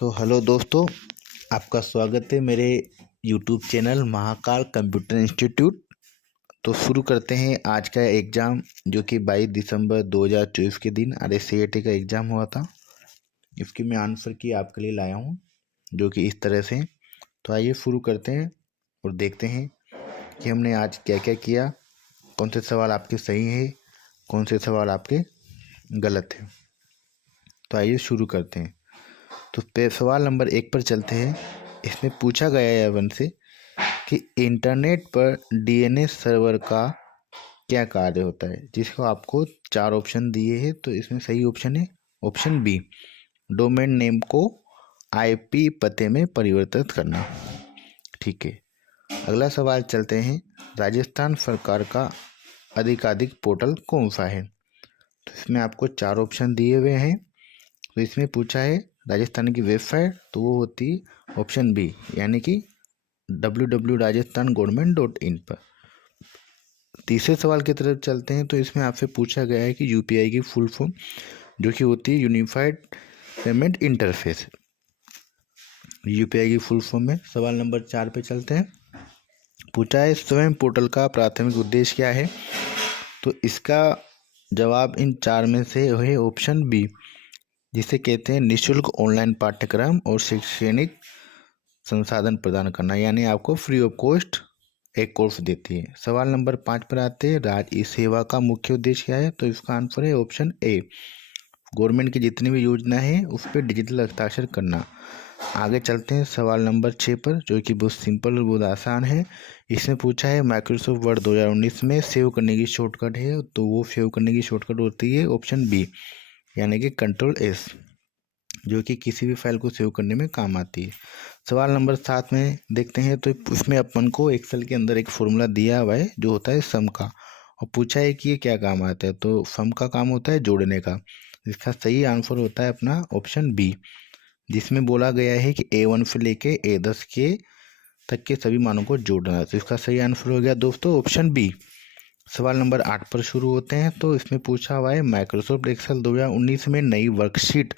तो हेलो दोस्तों, आपका स्वागत है मेरे YouTube channel Mahakal computer institute. तो शुरू करते हैं आज का एग्ज़ाम जो कि 22 दिसंबर 2024 के दिन RSCET का एग्ज़ाम हुआ था। इसकी मैं आंसर की आपके लिए लाया हूँ जो कि इस तरह से। तो आइए शुरू करते हैं और देखते हैं कि हमने आज क्या क्या किया, कौन से सवाल आपके सही है, कौन से सवाल आपके गलत हैं। तो आइए शुरू करते हैं। तो सवाल नंबर 1 पर चलते हैं। इसमें पूछा गया है वन से कि इंटरनेट पर DNS सर्वर का क्या कार्य होता है, जिसको आपको 4 ऑप्शन दिए हैं। तो इसमें सही ऑप्शन है ऑप्शन बी, डोमेन नेम को IP पते में परिवर्तित करना। ठीक है, अगला सवाल चलते हैं। राजस्थान सरकार का अधिकाधिक पोर्टल कौन सा है? तो इसमें आपको 4 ऑप्शन दिए हुए हैं। तो इसमें पूछा है राजस्थान की वेबसाइट, तो वो होती है ऑप्शन बी यानी कि www.rajasthan.government.in पर। तीसरे सवाल की तरफ चलते हैं। तो इसमें आपसे पूछा गया है कि UPI की फुल फॉर्म जो कि होती है यूनिफाइड पेमेंट इंटरफेस, UPI की फुल फॉर्म है। सवाल नंबर 4 पे चलते हैं। पूछा है स्वयं पोर्टल का प्राथमिक उद्देश्य क्या है? तो इसका जवाब इन 4 में से है ऑप्शन बी, जिसे कहते हैं निःशुल्क ऑनलाइन पाठ्यक्रम और शैक्षणिक संसाधन प्रदान करना, यानी आपको फ्री ऑफ कॉस्ट एक कोर्स देती है। सवाल नंबर 5 पर आते हैं। राज्य सेवा का मुख्य उद्देश्य क्या है? तो इसका आंसर है ऑप्शन ए, गवर्नमेंट की जितनी भी योजना है उस पर डिजिटल हस्ताक्षर करना। आगे चलते हैं सवाल नंबर 6 पर, जो कि बहुत सिंपल और बहुत आसान है। इसमें पूछा है माइक्रोसॉफ्ट वर्ड 2019 में सेव करने की शॉर्टकट है, तो वो सेव करने की शॉर्टकट होती है ऑप्शन बी यानी कि Ctrl+S, जो कि किसी भी फाइल को सेव करने में काम आती है। सवाल नंबर 7 में देखते हैं। तो उसमें अपन को एक्सेल के अंदर एक फॉर्मूला दिया हुआ है जो होता है सम का, और पूछा है कि ये क्या काम आता है। तो सम का काम होता है जोड़ने का। इसका सही आंसर होता है अपना ऑप्शन बी, जिसमें बोला गया है कि A1 से लेके A10 के तक के सभी मानों को जोड़ना है। तो इसका सही आंसर हो गया दोस्तों ऑप्शन बी। सवाल नंबर 8 पर शुरू होते हैं। तो इसमें पूछा हुआ है माइक्रोसॉफ्ट एक्सेल 2019 में नई वर्कशीट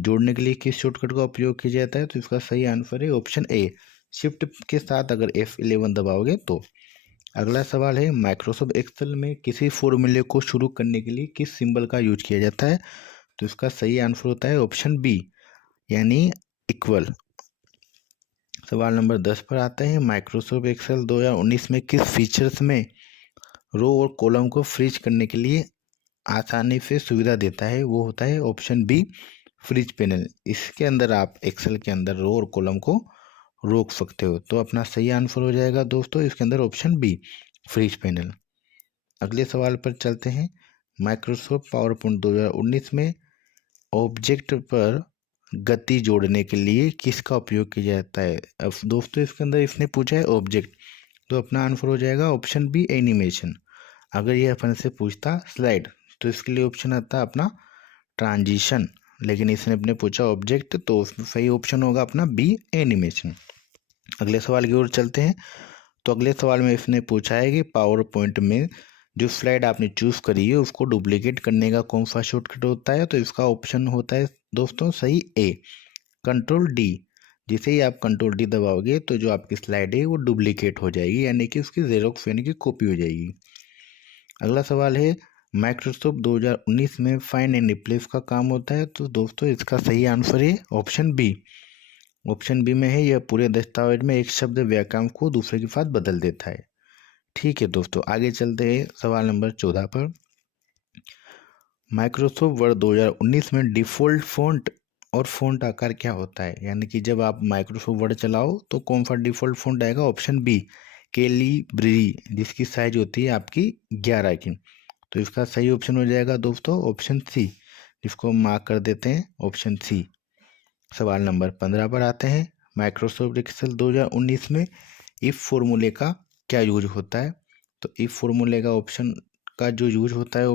जोड़ने के लिए किस शॉर्टकट का उपयोग किया जाता है? तो इसका सही आंसर है ऑप्शन ए, शिफ्ट के साथ अगर F11 दबाओगे तो। अगला सवाल है माइक्रोसॉफ्ट एक्सेल में किसी फॉर्मूले को शुरू करने के लिए किस सिंबल का यूज किया जाता है? तो इसका सही आंसर होता है ऑप्शन बी यानी इक्वल। सवाल नंबर 10 पर आते हैं। माइक्रोसॉफ्ट एक्सेल 2019 में किस फीचर्स में रो और कॉलम को फ्रीज करने के लिए आसानी से सुविधा देता है? वो होता है ऑप्शन बी, फ्रीज पैनल। इसके अंदर आप एक्सेल के अंदर रो और कॉलम को रोक सकते हो। तो अपना सही आंसर हो जाएगा दोस्तों इसके अंदर ऑप्शन बी, फ्रीज पैनल। अगले सवाल पर चलते हैं। माइक्रोसॉफ्ट पावर पॉइंट 2019 में ऑब्जेक्ट पर गति जोड़ने के लिए किसका उपयोग किया जाता है? अब दोस्तों इसके अंदर इसने पूछा है ऑब्जेक्ट, तो अपना आंसर हो जाएगा ऑप्शन बी, एनिमेशन। अगर ये अपन से पूछता स्लाइड तो इसके लिए ऑप्शन आता अपना ट्रांजिशन, लेकिन इसने अपने पूछा ऑब्जेक्ट, तो उसमें सही ऑप्शन होगा अपना बी, एनिमेशन। अगले सवाल की ओर चलते हैं। तो अगले सवाल में इसने पूछा है कि पावर पॉइंट में जो स्लाइड आपने चूज करी है उसको डुप्लीकेट करने का कौन सा शॉर्टकट होता है? तो इसका ऑप्शन होता है दोस्तों सही ए, Ctrl+D। जैसे ही आप Ctrl+D दबाओगे तो जो आपकी स्लाइड है वो डुप्लीकेट हो जाएगी, यानी कि उसकी जेरोक्स यानी कि कॉपी हो जाएगी। अगला सवाल है माइक्रोसॉफ्ट 2019 में फाइंड एंड रिप्लेस का काम होता है। तो दोस्तों इसका सही आंसर है ऑप्शन बी। ऑप्शन बी में है यह पूरे दस्तावेज में एक शब्द वाक्यांश को दूसरे के साथ बदल देता है। ठीक है दोस्तों, आगे चलते हैं सवाल नंबर 14 पर। माइक्रोसॉफ्ट वर्ड 2019 में डिफ़ॉल्ट फ़ॉन्ट और फ़ॉन्ट आकार क्या होता है? यानी कि जब आप माइक्रोसॉफ्ट वर्ड चलाओ तो कौन सा डिफ़ॉल्ट फ़ॉन्ट आएगा? ऑप्शन बी, कैलिब्री, जिसकी साइज होती है आपकी 11 की। तो इसका सही ऑप्शन हो जाएगा दोस्तों ऑप्शन सी, जिसको मार्क कर देते हैं ऑप्शन सी। सवाल नंबर 15 पर आते हैं। माइक्रोसॉफ्ट एक्सेल 2019 में इफ फॉर्मूले का क्या यूज होता है? तो इफ फॉर्मूले का ऑप्शन का जो यूज होता है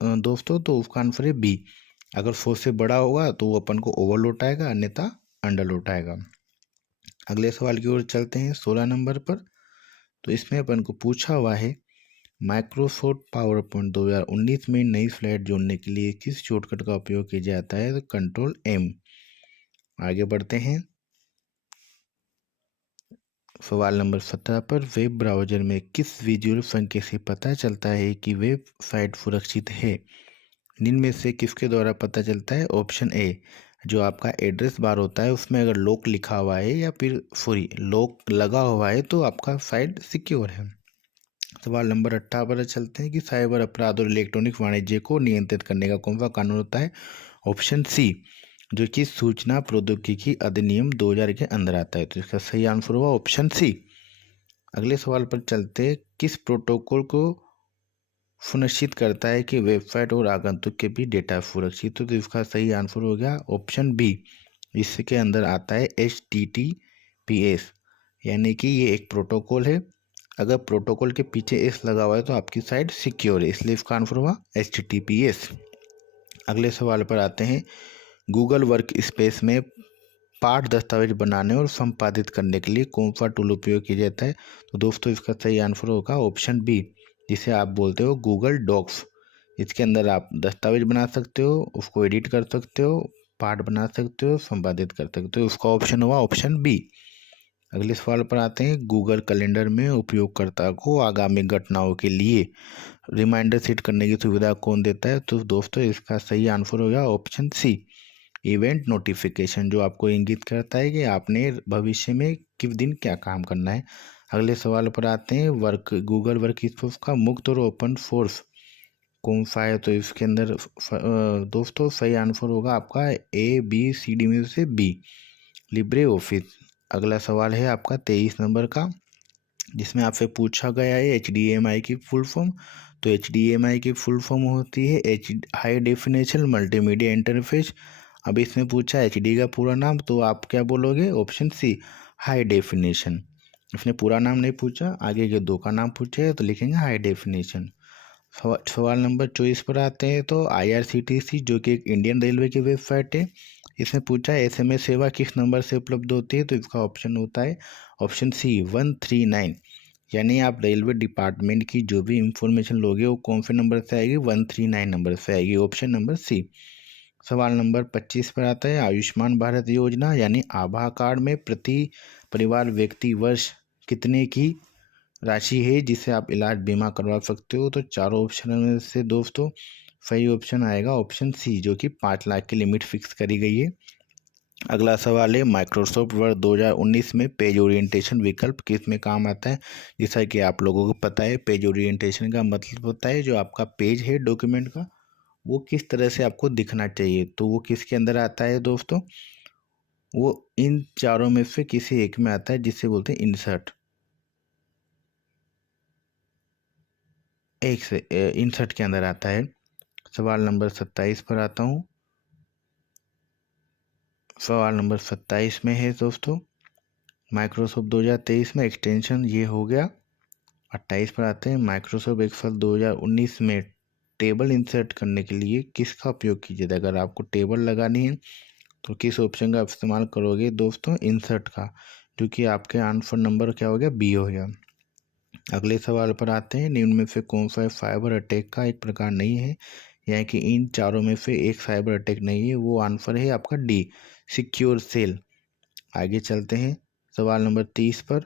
दोस्तों, तो उसका आंसर है बी। अगर 100 से बड़ा होगा तो वो अपन को ओवर लौटाएगा, अन्यथा अंडर लौटाएगा। अगले सवाल की ओर चलते हैं 16 नंबर पर। तो इसमें अपन को पूछा हुआ है माइक्रोसॉफ्ट पावर पॉइंट 2019 में नई स्लाइड जोड़ने के लिए किस शॉर्टकट का उपयोग किया जाता है? तो Ctrl+M। आगे बढ़ते हैं। सवाल नंबर 17 पर वेब ब्राउज़र में किस विजुअल फंक्शन से पता चलता है कि वेबसाइट सुरक्षित है? निम्न में से किसके द्वारा पता चलता है? ऑप्शन ए, जो आपका एड्रेस बार होता है उसमें अगर लॉक लिखा हुआ है या फिर सॉरी लॉक लगा हुआ है तो आपका साइट सिक्योर है। सवाल नंबर 18 पर चलते हैं कि साइबर अपराध और इलेक्ट्रॉनिक वाणिज्य को नियंत्रित करने का कौन सा कानून होता है? ऑप्शन सी, जो कि सूचना प्रौद्योगिकी अधिनियम 2000 के अंदर आता है। तो इसका सही आंसर होगा ऑप्शन सी। अगले सवाल पर चलते हैं, किस प्रोटोकॉल को सुनिश्चित करता है कि वेबसाइट और आगंतुक के बीच डेटा सुरक्षित हो? तो इसका सही आंसर हो गया ऑप्शन बी। इसके अंदर आता है HTTPS, यानी कि ये एक प्रोटोकॉल है। अगर प्रोटोकॉल के पीछे एस लगा हुआ है तो आपकी साइट सिक्योर है, इसलिए इसका आंसर हुआ HTTPS। अगले सवाल पर आते हैं, गूगल वर्क स्पेस में पाठ दस्तावेज बनाने और संपादित करने के लिए कौन सा टूल उपयोग किया जाता है? तो दोस्तों इसका सही आंसर होगा ऑप्शन बी, जिसे आप बोलते हो गूगल डॉक्स। इसके अंदर आप दस्तावेज बना सकते हो, उसको एडिट कर सकते हो, पाठ बना सकते हो, संपादित कर सकते हो। उसका ऑप्शन हुआ ऑप्शन बी। अगले सवाल पर आते हैं, गूगल कैलेंडर में उपयोगकर्ता को आगामी घटनाओं के लिए रिमाइंडर सेट करने की सुविधा कौन देता है? तो दोस्तों इसका सही आंसर होगा ऑप्शन सी, इवेंट नोटिफिकेशन, जो आपको इंगित करता है कि आपने भविष्य में किस दिन क्या काम करना है। अगले सवाल पर आते हैं, गूगल वर्क स्पेस का मुक्त और ओपन सोर्स कौन सा है? तो इसके अंदर दोस्तों सही आंसर होगा आपका ABCD में से बी, लिब्रे ऑफिस। अगला सवाल है आपका 23 नंबर का, जिसमें आपसे पूछा गया है HDMI की फुल फॉर्म। तो HDMI की फुल फॉर्म होती है हाई डेफिनेशन मल्टीमीडिया इंटरफेस। अब इसमें पूछा HD का पूरा नाम, तो आप क्या बोलोगे? Option C, high definition. इसने पूरा नाम नहीं पूछा, आगे के दो का नाम पूछे है तो लिखेंगे हाई डेफिनेशन। सवाल नंबर 24 पर आते हैं, तो IRCTC जो कि एक इंडियन रेलवे की वेबसाइट है, इसमें पूछा है SMS सेवा किस नंबर से उपलब्ध होती है? तो इसका ऑप्शन होता है ऑप्शन सी 139, यानी आप रेलवे डिपार्टमेंट की जो भी इंफॉर्मेशन लोगे वो कौन से नंबर से आएगी? 139 नंबर से आएगी, ऑप्शन नंबर सी। सवाल नंबर 25 पर आता है, आयुष्मान भारत योजना यानी आभा कार्ड में प्रति परिवार व्यक्ति वर्ष कितने की राशि है जिसे आप इलाज बीमा करवा सकते हो? तो चारों ऑप्शन में से दोस्तों सही ऑप्शन आएगा ऑप्शन सी, जो कि 5 लाख की लिमिट फिक्स करी गई है। अगला सवाल है, माइक्रोसॉफ्ट वर्ड 2019 में पेज ओरिएंटेशन विकल्प किस में काम आता है? जैसा कि आप लोगों को पता है, पेज ओरिएंटेशन का मतलब होता है जो आपका पेज है डॉक्यूमेंट का वो किस तरह से आपको दिखना चाहिए। तो वो किसके अंदर आता है दोस्तों? वो इन चारों में से किसी एक में आता है, जिसे बोलते हैं इंसर्ट। एक से इंसर्ट के अंदर आता है। सवाल नंबर 27 पर आता हूँ। सवाल नंबर 27 में है दोस्तों, माइक्रोसॉफ्ट 2023 में एक्सटेंशन ये हो गया। 28 पर आते हैं, माइक्रोसॉफ्ट एक्सेल 2019 में टेबल इंसर्ट करने के लिए किसका उपयोग कीजिए? अगर आपको टेबल लगानी है तो किस ऑप्शन का इस्तेमाल करोगे दोस्तों? इंसर्ट का, जो कि आपके आंसर नंबर क्या हो गया? बी हो गया। अगले सवाल पर आते हैं, निम्न में से कौन सा साइबर अटैक का एक प्रकार नहीं है? यानी कि इन चारों में से एक साइबर अटैक नहीं है, वो आंसर है आपका डी, सिक्योर सेल। आगे चलते हैं सवाल नंबर 30 पर।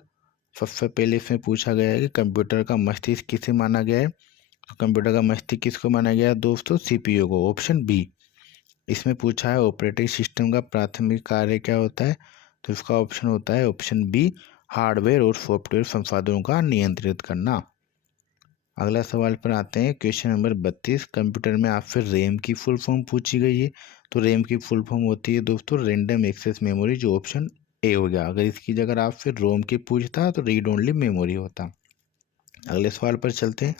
सबसे पहले इसमें पूछा गया है कि कंप्यूटर का मस्तिष्क किसे माना गया है? तो कंप्यूटर का मस्तिष्क किसको माना गया है दोस्तों? CPU को, ऑप्शन बी। इसमें पूछा है ऑपरेटिंग सिस्टम का प्राथमिक कार्य क्या होता है? तो इसका ऑप्शन होता है ऑप्शन बी, हार्डवेयर और सॉफ्टवेयर संसाधनों का नियंत्रित करना। अगला सवाल पर आते हैं, क्वेश्चन नंबर 32। कंप्यूटर में आपसे रैम की फुल फॉर्म पूछी गई है। तो रैम की फुल फॉर्म होती है दोस्तों रैंडम एक्सेस मेमोरी, जो ऑप्शन ए हो गया। अगर इसकी जगह आपसे रोम की पूछता तो रीड ओनली मेमोरी होता। अगले सवाल पर चलते हैं,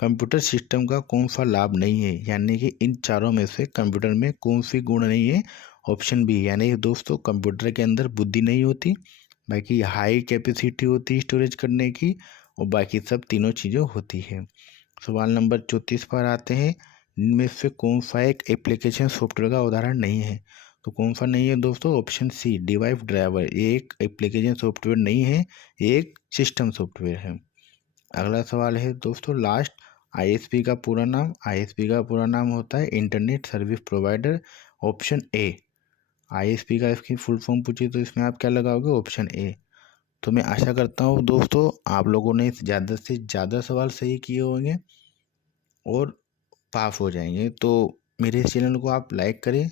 कंप्यूटर सिस्टम का कौन सा लाभ नहीं है? यानी कि इन चारों में से कंप्यूटर में कौन सी गुण नहीं है? ऑप्शन बी, यानी दोस्तों कंप्यूटर के अंदर बुद्धि नहीं होती, बाकी हाई कैपेसिटी होती है स्टोरेज करने की, और बाकी सब तीनों चीज़ें होती है। सवाल नंबर 34 पर आते हैं, इनमें से कौन सा एक एप्लीकेशन सॉफ्टवेयर का उदाहरण नहीं है? तो कौन सा नहीं है दोस्तों? Option C, device driver. ये एक एप्लीकेशन सॉफ्टवेयर नहीं है, ये एक सिस्टम सॉफ्टवेयर है। अगला सवाल है दोस्तों लास्ट, ISP का पूरा नाम? ISP का पूरा नाम होता है internet service provider, option A. ISP का इसकी फुल फॉर्म पूछे तो इसमें आप क्या लगाओगे? Option A. तो मैं आशा करता हूँ दोस्तों आप लोगों ने ज़्यादा से ज़्यादा सवाल सही किए होंगे और पास हो जाएंगे। तो मेरे इस चैनल को आप लाइक करें,